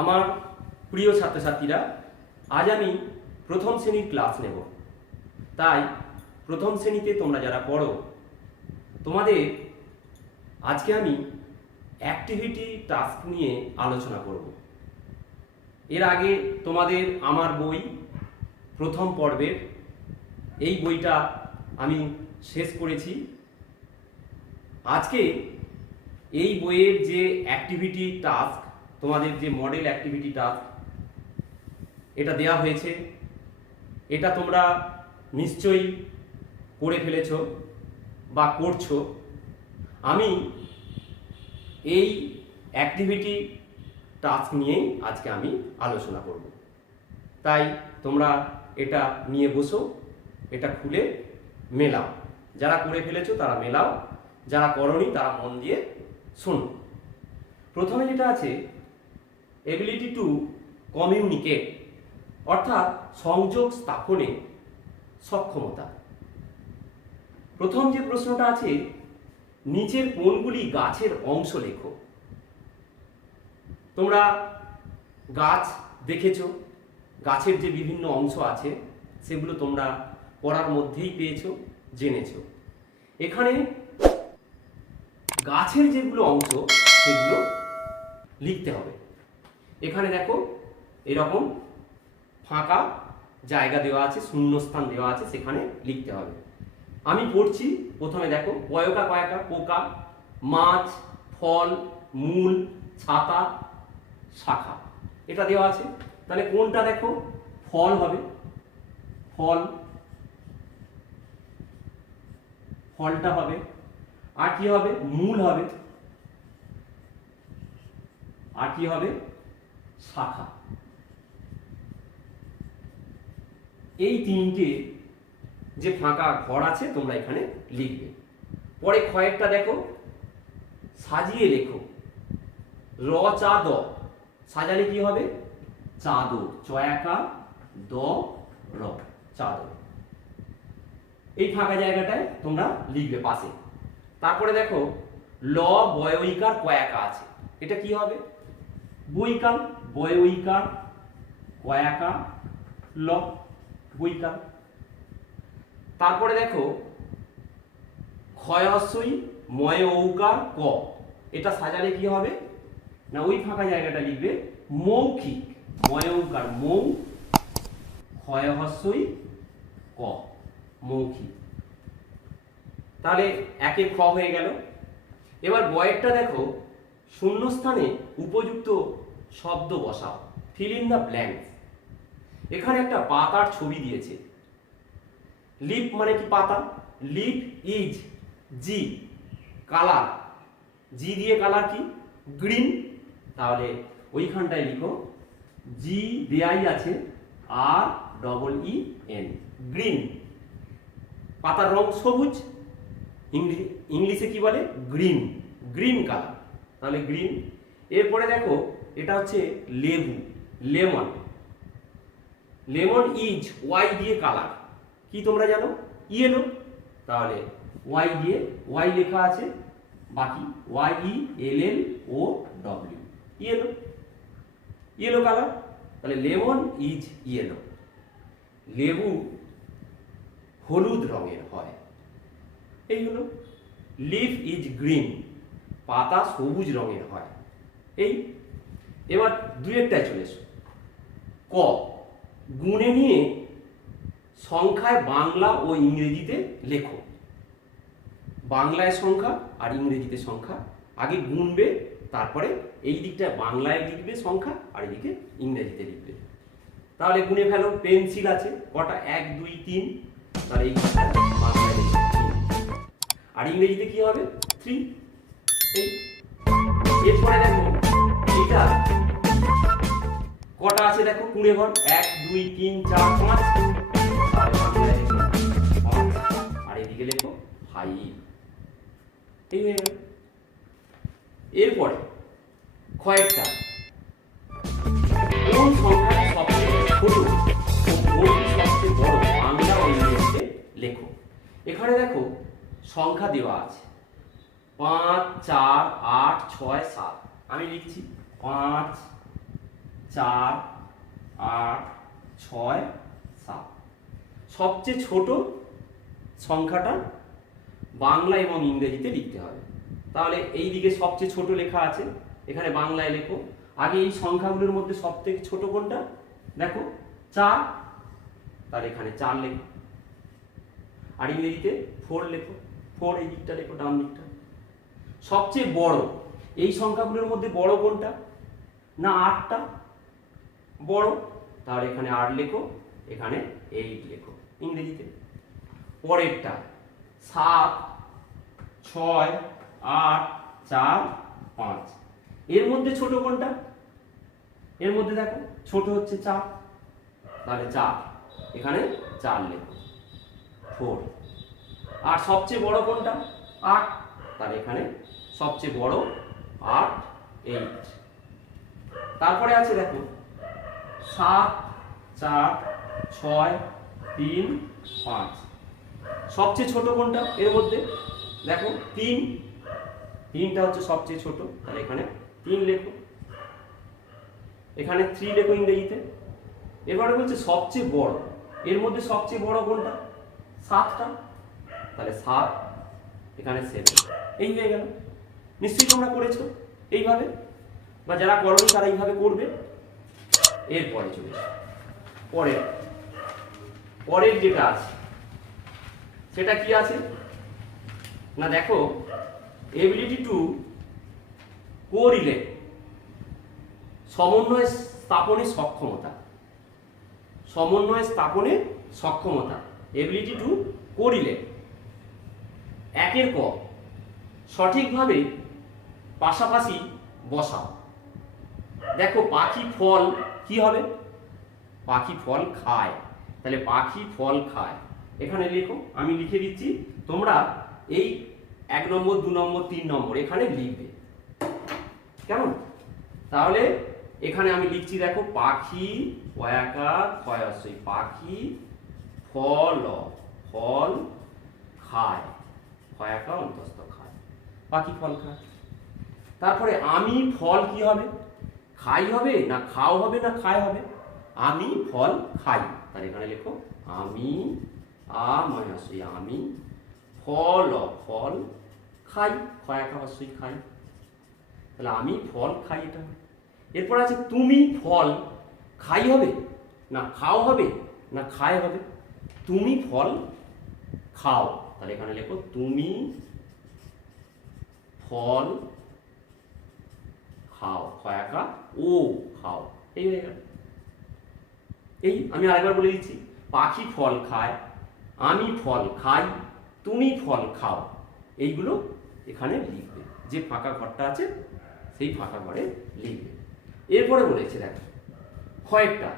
আমার প্রিয় ছাত্রছাত্রীরা, আজ আমি প্রথম শ্রেণীর ক্লাস নেব। তাই প্রথম শ্রেণীতে তোমরা যারা পড়ো, তোমাদের আজকে আমি অ্যাক্টিভিটি টাস্ক নিয়ে আলোচনা করব। এর আগে তোমাদের আমার বই প্রথম পর্বের এই বইটা আমি শেষ করেছি। আজকে এই বইয়ের যে অ্যাক্টিভিটি টাস্ক, তোমাদের যে মডেল অ্যাক্টিভিটি টাস্ক এটা দেয়া হয়েছে, এটা তোমরা নিশ্চয়ই করে ফেলেছো বা করছো। আমি এই অ্যাক্টিভিটি টাস্ক নিয়েই আজকে আমি আলোচনা করব। তাই তোমরা এটা নিয়ে বসো, এটা খুলে মেলাও। যারা করে ফেলেছো তারা মেলাও, যারা করনি তারা মন দিয়ে শোনো। প্রথমে যেটা আছে, এবিলিটি টু কমিউনিকেট, অর্থাৎ সংযোগ স্থাপনে সক্ষমতা। প্রথম যে প্রশ্নটা আছে, নিচের কোনগুলি গাছের অংশ লেখো। তোমরা গাছ দেখেছো, গাছের যে বিভিন্ন অংশ আছে সেগুলো তোমরা পড়ার মধ্যেই পেয়েছো, জেনেছো। এখানে গাছের যেগুলো অংশ সেগুলো লিখতে হবে। এখানে দেখো এরকম ফাঁকা জায়গা দেওয়া আছে, শূন্যস্থান দেওয়া আছে, সেখানে লিখতে হবে। আমি পড়ছি। প্রথমে দেখো, পয়কা কয়কা, পোকা, মাছ, ফল, মূল, ছাতা, শাখা, এটা দেওয়া আছে। তাহলে কোনটা দেখো ফল হবে, ফল, ফলটা হবে। আর কি হবে, মূল হবে। আর কি হবে, শাখা। এই তিনটে যে ফাঁকা ঘর আছে তোমরা এখানে লিখবে। পরে কয়েকটা দেখো, সাজিয়ে লেখো। র চা দ, সাজালে কি হবে, চাদর, চয়াকা দ র, চাদর। এই ফাঁকা জায়গাটায় তোমরা লিখবে পাশে। তারপরে দেখো ল বয়ইকার কয়াকা আছে, এটা কি হবে, বৈকাল, বয়ইকার কয়াকা ল, বৈকাল। তারপরে দেখো ক্ষয়স্বই ময় ঔকার ক, এটা সাজালে কি হবে না, ওই ফাঁকা জায়গাটা লিখবে মৌখিক, ময় ঔকার মৌ, ক্ষয়স্বই ক, মৌখিক। তাহলে একে খ হয়ে গেল। এবার বয়েরটা দেখো, শূন্যস্থানে উপযুক্ত শব্দ বসাও, ফিল ইন দ্য ব্ল্যাঙ্কস। এখানে একটা পাতার ছবি দিয়েছে। লিফ মানে কি, পাতা। লিফ ইজ জি, কালার, জি দিয়ে কালার কি, গ্রিন। তাহলে ওইখানটায় লিখো জি দেয়াই আছে, আর ডবল ই এন, গ্রিন। পাতার রং সবুজ, ইংলিশে কি বলে, গ্রিন, গ্রিন কালার। তাহলে গ্রিন। এরপরে দেখো এটা হচ্ছে লেবু, লেমন। লেমন ইজ ওয়াই দিয়ে কালার কি তোমরা জানো, ইয়েলো। তাহলে ওয়াই দিয়ে, ওয়াই লেখা আছে, বাকি Y E L L O W, yellow, yellow colour. তাহলে লেমন ইজ ইয়েলো। লেবু হলুদ রঙের হয়, এই হলো। লিফ ইজ গ্রিন, পাতা সবুজ রঙের হয়, এই। এবার দুয়েরটায় চলে এসো। ক, গুণে নিয়ে সংখ্যায় বাংলা ও ইংরেজিতে লেখো। বাংলায় সংখ্যা আর ইংরেজিতে সংখ্যা, আগে গুনবে, তারপরে এই দিকটায় বাংলায় লিখবে সংখ্যা, আর এদিকে ইংরেজিতে লিখবে। তাহলে গুনে ফেলো। পেন্সিল আছে কটা, 1 2 3, তাহলে এই বাংলায় লিখবে 3, আর ইংরেজিতে কি হবে 3, এই। এরপরে দেখো এটা কটা আছে দেখো, কুড়ে ঘর, 1 2 3 4 5, আর এদিকে লেখো 5, এই হয়ে গেল। এরপরে কয়েকটা, কোন সংখ্যাটি সবচেয়ে ছোট ও কোনটি সবচেয়ে বড়, বাংলা ও ইংরেজিতে লেখো। এখানে দেখো সংখ্যা দেওয়া আছে 5 4 8 6 7, আমি লিখছি 5 4 8 6 7। সবচেয়ে ছোট সংখ্যাটা বাংলা এবং ইংরেজিতে লিখতে হবে। তাহলে এই দিকে সবচেয়ে ছোট লেখা আছে, এখানে বাংলায় লেখো। আগে এই সংখ্যাগুলোর মধ্যে সবথেকে ছোট কোনটা? দেখো 4, তাহলে এখানে 4 লেখো। আর ইংরেজিতে 4 লেখো, 4 এই দিকটা লেখো, ডান দিকটা। সবচেয়ে বড় এই সংখ্যাগুলোর মধ্যে বড় কোনটা? না 8টা বড়, তাহলে এখানে 8 লেখো, এখানে 8 লেখো ইংরেজিতে। পরেরটা 7 6 8 4 5। এর মধ্যে ছোট কোনটা? এর মধ্যে দেখো ছোট হচ্ছে 4, তাহলে 4 এখানে 4 লেখো, 4। আর সবচেয়ে বড় কোনটা? 8, তাহলে এখানে সবচেয়ে বড় 8 8। তারপরে আছে দেখো 7 4 6 3 5। সবচেয়ে ছোট কোনটা এর মধ্যে? দেখো 3, 3টা হচ্ছে সবচেয়ে ছোট, তাহলে এখানে 3 লেখো, এখানে 3 লেখো ইংরেজিতে। এবারে বলছে সবচেয়ে বড়, এর মধ্যে সবচেয়ে বড় কোনটা? 7টা, তাহলে 7 এখানে 7। এই হয়ে গেল। নিশ্চয়ই তোমরা করেছো এইভাবে, বা যারা করোনি তারা এইভাবে করবে। এরপরে চলে পরের যেটা আছে সেটা কি আছে না, দেখো এবিলিটি টু কোরিলেট, সমন্বয় স্থাপনে সক্ষমতা। সমন্বয় স্থাপনে সক্ষমতা, এবিলিটি টু কোরিলেট। 1 ক, সঠিকভাবে পাশাপাশি বসাও। দেখো পাখি ফল কি হবে? পাখি ফল খায়, তাহলে পাখি ফল খায় এখানে লেখো। আমি লিখে দিচ্ছি, তোমরা এই 1 নম্বর 2 নম্বর 3 নম্বর এখানে লিখবে, কেমন? তাহলে এখানে আমি লিখছি, দেখো পাখি পাখি ফল খায়, অন্তস্থ খায়, পাখি ফল খায়। তারপরে আমি ফল কি হবে? খাই হবে না খাও হবে না খায় হবে? আমি ফল খাই, তাহলে এখানে লেখো আমি আমি ফল খাই, খাই, তাহলে আমি ফল খাই এটা। এরপর আছে তুমি ফল খাই হবে না খাও হবে না খায় হবে? তুমি ফল খাও, তাহলে এখানে লেখো তুমি ফল খাও, খাও। এই হয়ে গেল। এই আমি আরেকবার বলে দিচ্ছি, পাখি ফল খায়, আমি ফল খাই, তুমি ফল খাও, এইগুলো এখানে লিখবে। যে ফাঁকা ঘরটা আছে সেই ফাঁকা ঘরে লিখবে। এরপরে বলেছে দেখো কয়েকটা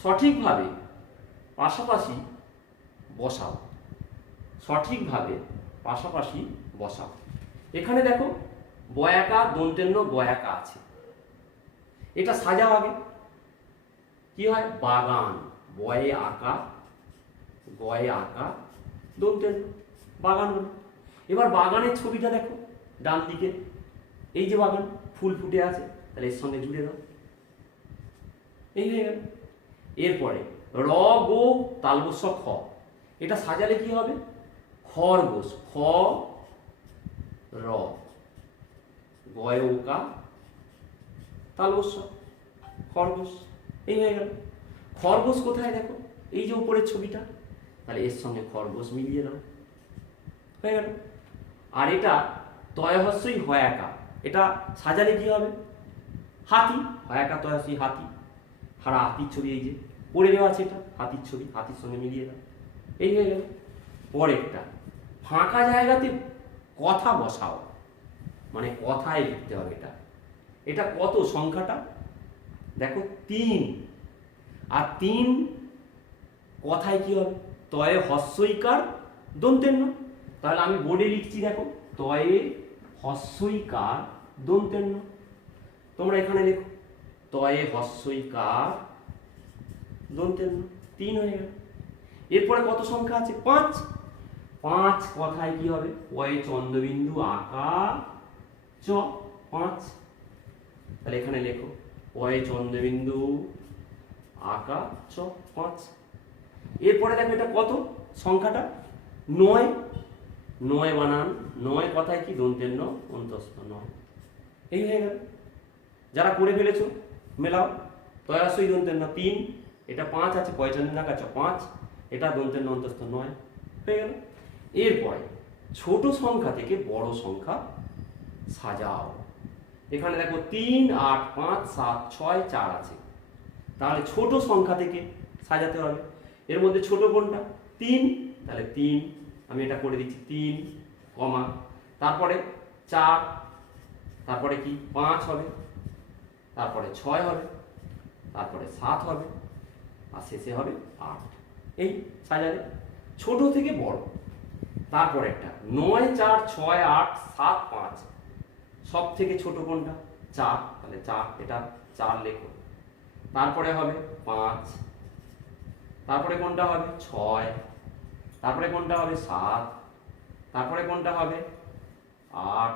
সঠিকভাবে পাশাপাশি বসাও। সঠিকভাবে পাশাপাশি বসাও। এখানে দেখো বয়াকা দন্তেন্য বয়াকা আছে, এটা সাজাও আগে। কি হয়? বাগান, বয়ে আঁকা দন্তেন্য, বাগান হলো। এবার বাগানের ছবিটা দেখো ডান দিকে, এই যে বাগান, ফুল ফুটে আছে, তাহলে এর সঙ্গে জুড়ে দাও, এই হয়ে গেল। এরপরে র গো তালবস্য খ, এটা সাজালে কি হবে? খরগোশ, খ র, গয় ওকা তালবস্য, খরগোশ, এই হয়ে গেল। খরগোশ কোথায় দেখো? এই যে উপরের ছবিটা, তাহলে এর সঙ্গে খরগোশ মিলিয়ে দাও, হয়ে গেল। আর এটা তয়হস্যই হয়াকা, এটা সাজালে কি হবে? হাতি, হয়াকা তয়হস্যই হাতি, হাতির ছবি এই যে পড়ে দেওয়া আছে, এটা হাতির ছবি, হাতির সঙ্গে মিলিয়ে দাও, এই হয়ে গেল। পরেরটা ফাঁকা জায়গাতে কথা বসাও, মানে কথায় লিখতে হবে। এটা কত সংখ্যাটা? দেখো 3, আর 3 কথায় কি হবে? তয়ে হস্যইকার দন্তেন্য, তাহলে আমি বোর্ডে লিখছি, দেখো তয়ে হস্যইকার দন্তেন্য, তোমরা এখানে লেখো তয়ে হস্যইকার দন্তেন্য, 3 হয়ে গেল। এরপরে কত সংখ্যা আছে? 5। 5 কথায় কি হবে? পয়ে চন্দ্রবিন্দু আঁকা চ, 5, তাহলে এখানে লেখো পয়ে চন্দ্রবিন্দু আঁকা চ 5। এরপরে দেখো এটা কত সংখ্যাটা 9, 9 বানান 9 কথায় কি দন্তের ন অন্তস্থ 9। এই হয়ে গেল। যারা করে ফেলেছো মেলাও, তয়াসই দন্তের ন 3, এটা 5 আছে পয়চন্দ্র আঁকা চ 5, এটা দন্তের ন অন্তস্থ 9 হয়ে গেল। এরপরে ছোট সংখ্যা থেকে বড় সংখ্যা সাজাও। এখানে দেখো 3, 8, 5, 7, 6, 4 আছে, তাহলে ছোট সংখ্যা থেকে সাজাতে হবে। এর মধ্যে ছোট কোনটা 3, তাহলে 3 আমি এটা করে দিচ্ছি 3 কমা, তারপরে 4, তারপরে কি 5 হবে, তারপরে 6 হবে, তারপরে 7 হবে, আর শেষে হবে 8। এই সাজালে ছোট থেকে বড়। তারপরে একটা 9, 4, 6, 8, 7, 5, সব থেকে ছোট কোনটা 4, তাহলে 4 এটা 4 লেখো। তারপরে হবে 5, তারপরে কোনটা হবে 6, তারপরে কোনটা হবে 7, তারপরে কোনটা হবে 8,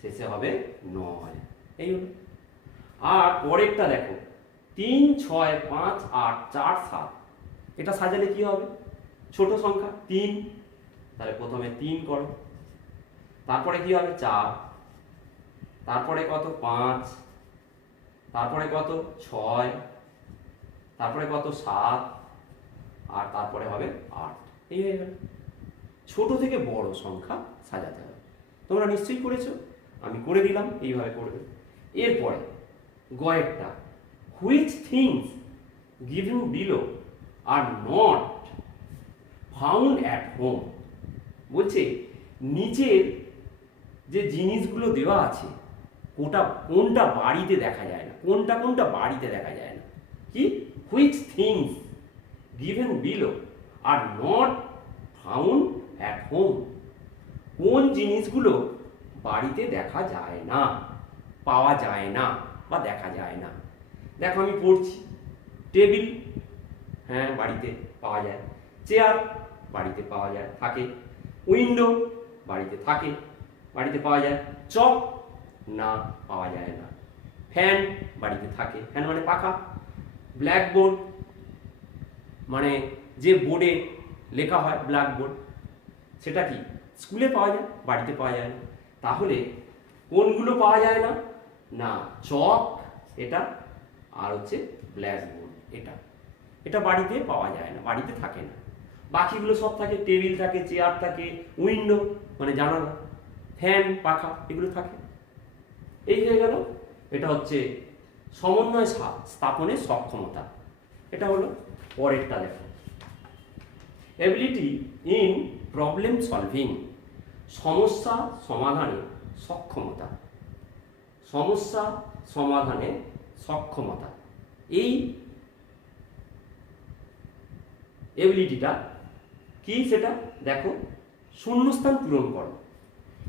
শেষে হবে 9। এই হলো। আর পরেরটা দেখো 3, 6, 5, 8, 4, 7, এটা সাজালে কি হবে ছোট সংখ্যা 3, তাহলে প্রথমে 3 করো, তারপরে কি হবে 4, তারপরে কত 5, তারপরে কত 6, তারপরে কত 7, আর তারপরে হবে 8। এই হয়ে গেল। ছোট থেকে বড় সংখ্যা সাজাতে হবে। তোমরা নিশ্চয়ই করেছো, আমি করে দিলাম, এইভাবে করবে। এরপরে গয়েরটা which things given below are not found at home. বলছে নিচের যে জিনিসগুলো দেওয়া আছে কোনটা বাড়িতে দেখা যায় না, কোনটা বাড়িতে দেখা যায় না। কি which things given below are not found at home, কোন জিনিসগুলো বাড়িতে দেখা যায় না, পাওয়া যায় না বা দেখা যায় না। দেখো আমি পড়ছি, টেবিল হ্যাঁ বাড়িতে পাওয়া যায়, চেয়ার বাড়িতে পাওয়া যায় থাকে, উইন্ডো বাড়িতে থাকে বাড়িতে পাওয়া যায়, চক না পাওয়া যায় না, ফ্যান বাড়িতে থাকে, ফ্যান মানে পাখা, ব্ল্যাকবোর্ড মানে যে বোর্ডে লেখা হয় ব্ল্যাকবোর্ড, সেটা কি স্কুলে পাওয়া যায় বাড়িতে পাওয়া যায় না। তাহলে কোনগুলো পাওয়া যায় না, না চক এটা আর হচ্ছে ব্ল্যাকবোর্ড এটা বাড়িতে পাওয়া যায় না, বাড়িতে থাকে না। বাকিগুলো সব থাকে, টেবিল থাকে, চেয়ার থাকে, উইন্ডো মানে জানালা, ফ্যান পাখা এগুলো থাকে। এই হয়ে গেল। এটা হচ্ছে সমন্বয় স্থাপনের সক্ষমতা। এটা হলো। পরেরটা দেখো এবিলিটি ইন প্রবলেম সলভিং, সমস্যা সমাধানে সক্ষমতা, সমস্যা সমাধানে সক্ষমতা। এই এবিলিটিটা কি সেটা দেখো, শূন্যস্থান পূরণ করো।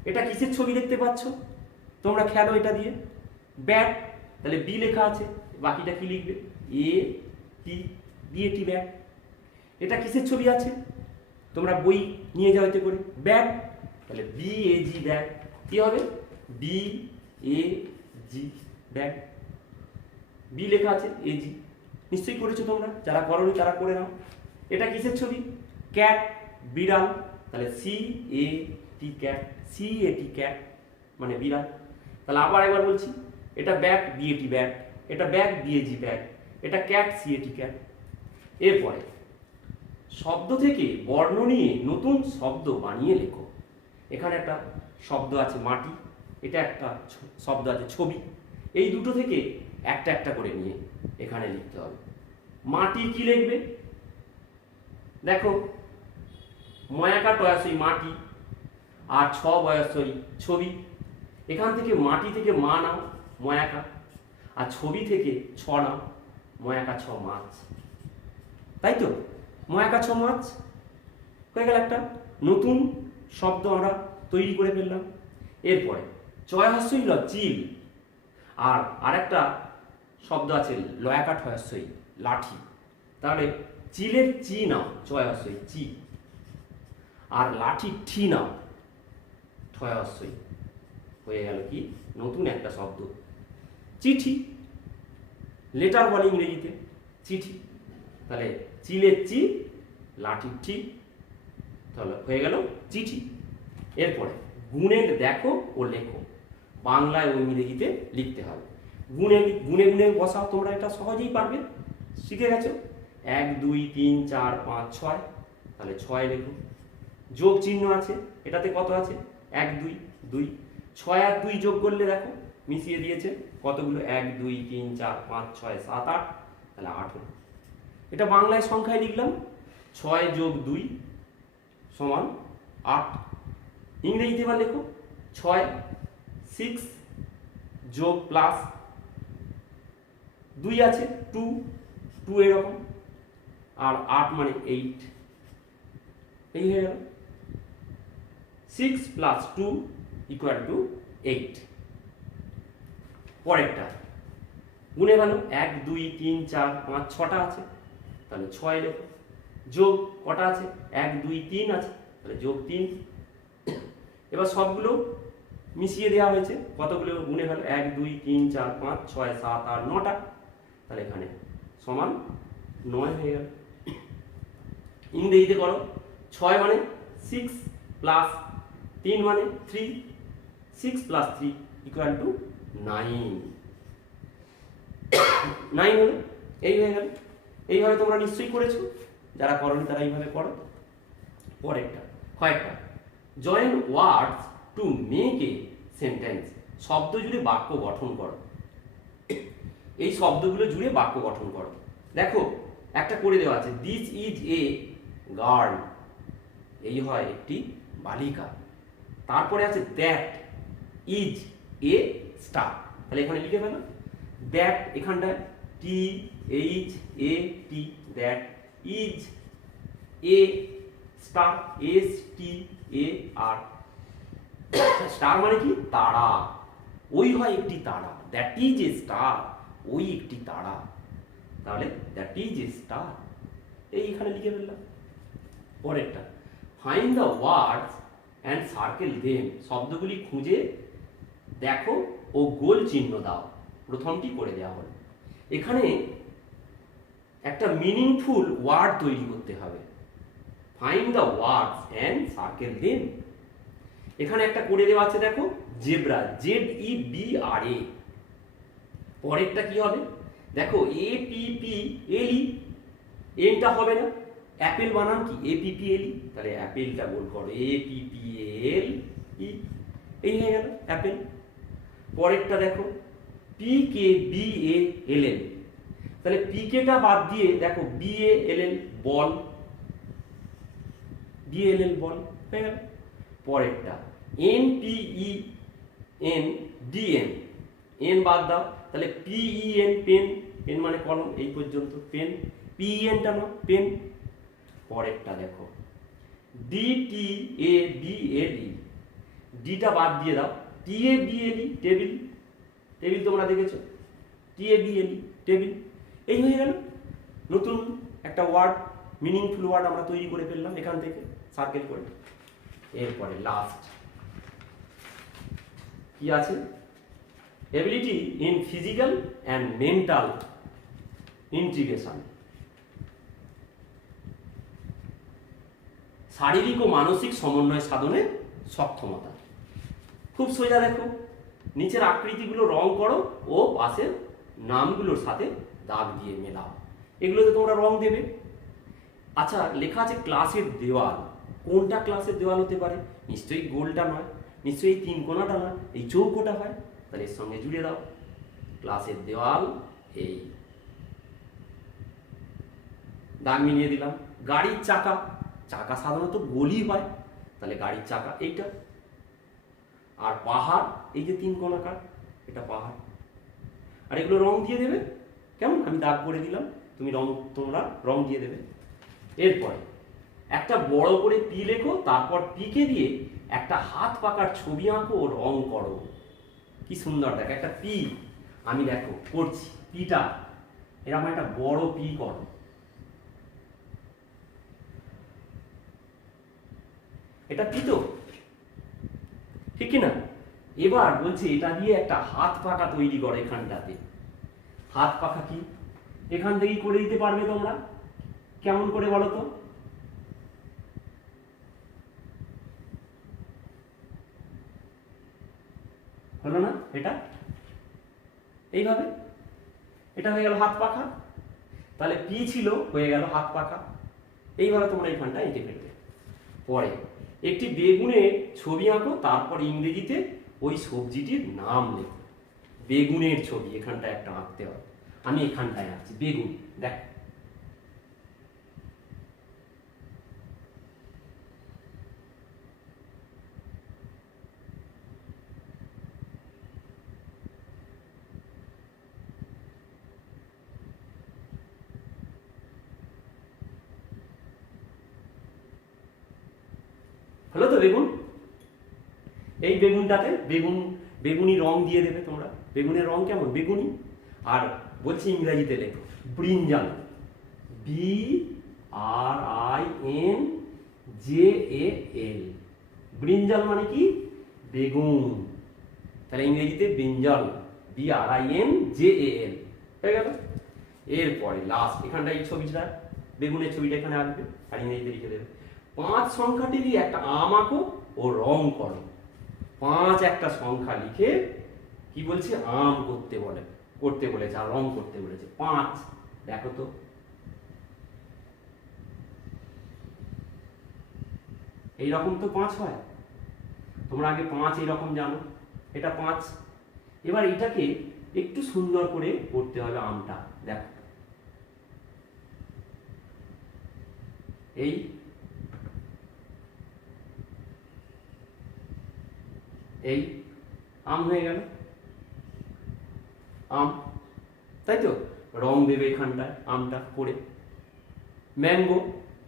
এটা কিসের ছবি দেখতে পাচ্ছ তোমরা, খেলো এটা দিয়ে, ব্যাট, তাহলে বি লেখা আছে, বাকিটা কি লিখবে এ টি, বিএটি ব্যাট। এটা কিসের ছবি আছে তোমরা বই নিয়ে যাও এতে করে, ব্যাট, তাহলে বি এ জি ব্যাট, কি হবে B A G bat, B লেখা আছে এ জি, নিশ্চয়ই করেছো তোমরা, যারা করোনি তারা করে নাও। এটা কিসের ছবি, ক্যাট বিড়াল, তাহলে সি এ টি ক্যাট, সি এ টি ক্যাট মানে বিড়াল। তাহলে আবার একবার বলছি, এটা ব্যাট বিএটি ব্যাট, এটা ব্যাগ বিএজি ব্যাগ, এটা ক্যাট সিএটি ক্যাট। এরপরে শব্দ থেকে বর্ণ নিয়ে নতুন শব্দ বানিয়ে লেখো। এখানে একটা শব্দ আছে মাটি, এটা একটা শব্দ আছে ছবি, এই দুটো থেকে একটা একটা করে নিয়ে এখানে লিখতে হবে। মাটি কি লিখবে দেখো, ময়াকা টয়াসই মাটি, আর ছ বয়সই ছবি। এখান থেকে মাটি থেকে মা নাও ময়াকা, আর ছবি থেকে ছ নাও ময়াকা ছ মাছ, তাই তো ময়াকা ছ মাছ হয়ে গেল, একটা নতুন শব্দ আমরা তৈরি করে ফেললাম। এরপরে চয়াহস্যই ল চিল, আর আরেকটা শব্দ আছে লয়াকা ঠয়াস্যই লাঠি, তাহলে চিলের চি নাও চয়াহস্যই চি, আর লাঠি ঠি নাও ঠয়াস্যই, হয়ে গেল কি নতুন একটা শব্দ চিঠি। লেটার বলে ইংরেজিতে, চিঠি। তাহলে চিলের চি, লাঠির ঠি, তাহলে হয়ে গেল চিঠি। এরপরে গুণের দেখো ও লেখো, বাংলায় ও ইংরেজিতে লিখতে হবে। গুণে গুণে গুণে বসাও, তোমরা এটা সহজেই পারবে, শিখে গেছো। 1 2 3 4 5 6, তাহলে 6 লেখো। যোগ চিহ্ন আছে, এটাতে কত আছে? 1 2 2, 6 আর 2 যোগ করলে দেখো মিশিয়ে দিয়েছে কতগুলো, 1 2 3 4 5 6 7 8, তাহলে 8 হলো। এটা বাংলায় সংখ্যায় লিখলাম, 6 যোগ 2 সমান 8। ইংরেজিতে এবার লেখো 6 6 যোগ প্লাস 2 আছে 2 2 এরকম, আর 8 মানে 8, এই হয়ে গেল। 6 প্লাস 2 ইকুয়াল টু 8। পরেরটা গুণে গেল 1 2 3 4 5 6টা আছে, তাহলে 6 লেখো। যোগ কটা আছে? 1 2 3 আছে, তাহলে যোগ 3। এবার সবগুলো মিশিয়ে দেওয়া হয়েছে, কতগুলো গুণে গেল? 1 2 3 4 5 6 7 8 9টা, তাহলে এখানে সমান 9 হয়ে গেল। ইংরেজিতে করো 6 মানে 6 প্লাস 3 মানে 3, 6 প্লাস 3 ইকুয়াল টু 9, 9 হলো। এই হয়ে গেল। এইভাবে তোমরা নিশ্চয়ই করেছো, যারা করনি তারা এইভাবে করো। পরেরটা কয়েকটা, join words to make a sentence, শব্দ জুড়ে বাক্য গঠন করো। এই শব্দগুলো জুড়ে বাক্য গঠন করো। দেখো একটা করে দেওয়া আছে, দিস ইজ এ গার্ল, এই হয় একটি বালিকা। তারপরে আছে দ্যাট ইজ এ স্টার, তাহলে এখানে লিখে ফেলো দ্যাট, এখানটায় T H A T, that is a star, S T A R. Star মানে কি? তারা, ওই হয় একটি তারা, দ্যাট ইজ এ স্টার, ওই একটি তারা, তাহলে দ্যাট ইজ এ স্টার, এইখানে লিখে ফেললাম। পরেরটা, find the words and circle them, শব্দগুলি খুঁজে দেখো ও গোল চিহ্ন দাও। প্রথমটি করে দেওয়া হলো। এখানে একটা মিনিংফুল ওয়ার্ড তৈরি করতে হবে। Find the words and circle them, এখানে একটা করে দেওয়া আছে দেখো, জেব্রা, ZEBRA। পরেরটা কি হবে? দেখো APPLE, এনটা হবে না, অ্যাপেল বানান কি? APPLE, তাহলে অ্যাপেলটা গোল করো, APPLE, এই হয়ে গেল অ্যাপেল। পরেরটা দেখো PKBALL, তাহলে পিকেটা বাদ দিয়ে দেখো BALL, বল, BALL বল হয়ে গেল। পরেরটা NPENDM, এন বাদ দাও, তাহলে PEN, পেন, পেন মানে কলম, এই পর্যন্ত পেন, PENটা না পেন। পরেরটা দেখো DTABLE, ডিটা বাদ দিয়ে দাও, TABLE, টেবিল, টেবিল তোমরা দেখেছো, TABLE টেবিল, এই হয়ে গেল। নতুন একটা ওয়ার্ড, মিনিংফুল ওয়ার্ড আমরা তৈরি করে ফেললাম এখান থেকে সার্কেল করে। এরপরে লাস্ট কি আছে? Ability in physical and mental integration, শারীরিক ও মানসিক সমন্বয় সাধনে সক্ষমতা। খুব সোজা, দেখো নিচের আকৃতিগুলো রং করো ও পাশের নামগুলোর সাথে দাগ দিয়ে মেলাও। এগুলোতে তোমরা রং দেবে। আচ্ছা, লেখা আছে ক্লাসের দেওয়াল, কোনটা ক্লাসের দেওয়াল হতে পারে? নিশ্চয়ই গোলটা নয়, নিশ্চয়ই তিন কোণাটা নয়, এই চৌকোটা হয়, তাহলে এর সঙ্গে জুড়ে দাও ক্লাসের দেওয়াল, এই দাগ মিলিয়ে দিলাম। গাড়ির চাকা, চাকা সাধারণত গোলই হয়, তাহলে গাড়ির চাকা এইটা। আর পাহাড়, এই যে তিন কোণাকার, এটা পাহাড়। আর এগুলো রং দিয়ে দেবে, কেমন? আমি দাগ করে দিলাম, তোমরা রং দিয়ে দেবে। এরপরে একটা বড় করে পি লেখো, তারপর পিকে দিয়ে একটা হাত পাকার ছবি আঁকো ও রং করো। কি সুন্দর দেখ, একটা পি আমি দেখো করছি, পিটা এরকম একটা বড় পি করো। এটা পি তো, ঠিক কিনা? এবার বলছে এটা দিয়ে একটা হাত পাকা তৈরি করো এখানটাতে। হাত পাখা কি? এখান থেকেই করে দিতে পারবে তোমরা। কেমন করে বলো তো? হলো না এটা? এইভাবে এটা হয়ে গেল হাত পাখা। তাহলে পি ছিল, হয়ে গেল হাত পাখা। এইভাবে তোমরা এখানটা এঁকে ফেলবে। পরে একটি বেগুনের ছবি আঁকো, তারপর ইংরেজিতে ওই সবজিটির নাম লেখো। বেগুনের ছবি এখানটা একটা আঁকতে হবে। আমি এখানটায় আঁকছি বেগুন। দেখ, হলো তো বেগুন? এই বেগুনটাতে বেগুনি রং দিয়ে দেবে তোমরা। বেগুনের রং কেমন? বেগুনি। আর বলছি ইংরেজিতে লেখো ব্রিঞ্জাল, BRINJAL। ব্রিঞ্জাল মানে কি? বেগুন। তাহলে ইংরেজিতে ব্রিঞ্জাল, BRINJAL হয়ে গেল। এরপরে লাস্ট এখানটা এই ছবিটা, বেগুনের ছবিটা এখানে আঁকবে আর ইংরেজিতে লিখে দেবে। 5 সংখ্যাটি দিয়ে একটা আম আঁকো ও রং করো। 5 একটা সংখ্যা লিখে কি বলছে? আম করতে বলেছে আর রং করতে বলেছে। 5 দেখো তো, এইরকম তো 5 হয়। তোমরা আগে 5 এইরকম জানো, এটা 5। এবার এটাকে একটু সুন্দর করে করতে হবে আমটা। দেখো, এই আম হয়ে গেল, আম, তাই তো? রং দেবে এখানটায় আমটা করে। ম্যাঙ্গো,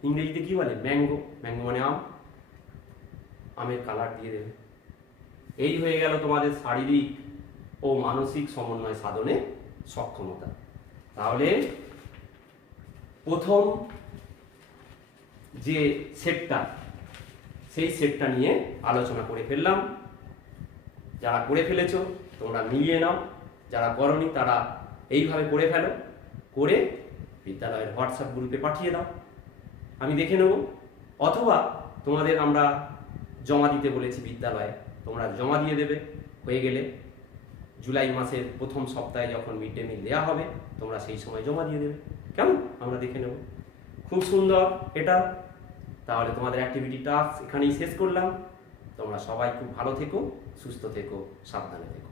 ইংরেজিতে কি বলে? ম্যাঙ্গো। ম্যাঙ্গো মানে আম, আমের কালার দিয়ে দেবে। এই হয়ে গেল তোমাদের শারীরিক ও মানসিক সমন্বয় সাধনে সক্ষমতা। তাহলে প্রথম যে সেটটা, সেই সেটটা নিয়ে আলোচনা করে ফেললাম। যারা করে ফেলেছো তোমরা মিলিয়ে নাও, যারা করনি তারা এইভাবে করে ফেলো, করে বিদ্যালয়ের হোয়াটসঅ্যাপ গ্রুপে পাঠিয়ে দাও, আমি দেখে নেব। অথবা তোমাদের আমরা জমা দিতে বলেছি বিদ্যালয়ে, তোমরা জমা দিয়ে দেবে। হয়ে গেলে জুলাই মাসের প্রথম সপ্তাহে যখন মিড ডে মিল দেওয়া হবে তোমরা সেই সময় জমা দিয়ে দেবে। কেমন? আমরা দেখে নেব। খুব সুন্দর এটা। তাহলে তোমাদের অ্যাক্টিভিটি টাস্ক এখানেই শেষ করলাম। তোমরা সবাই খুব ভালো থেকো, সুস্থ থেকো, সাবধানে থেকো।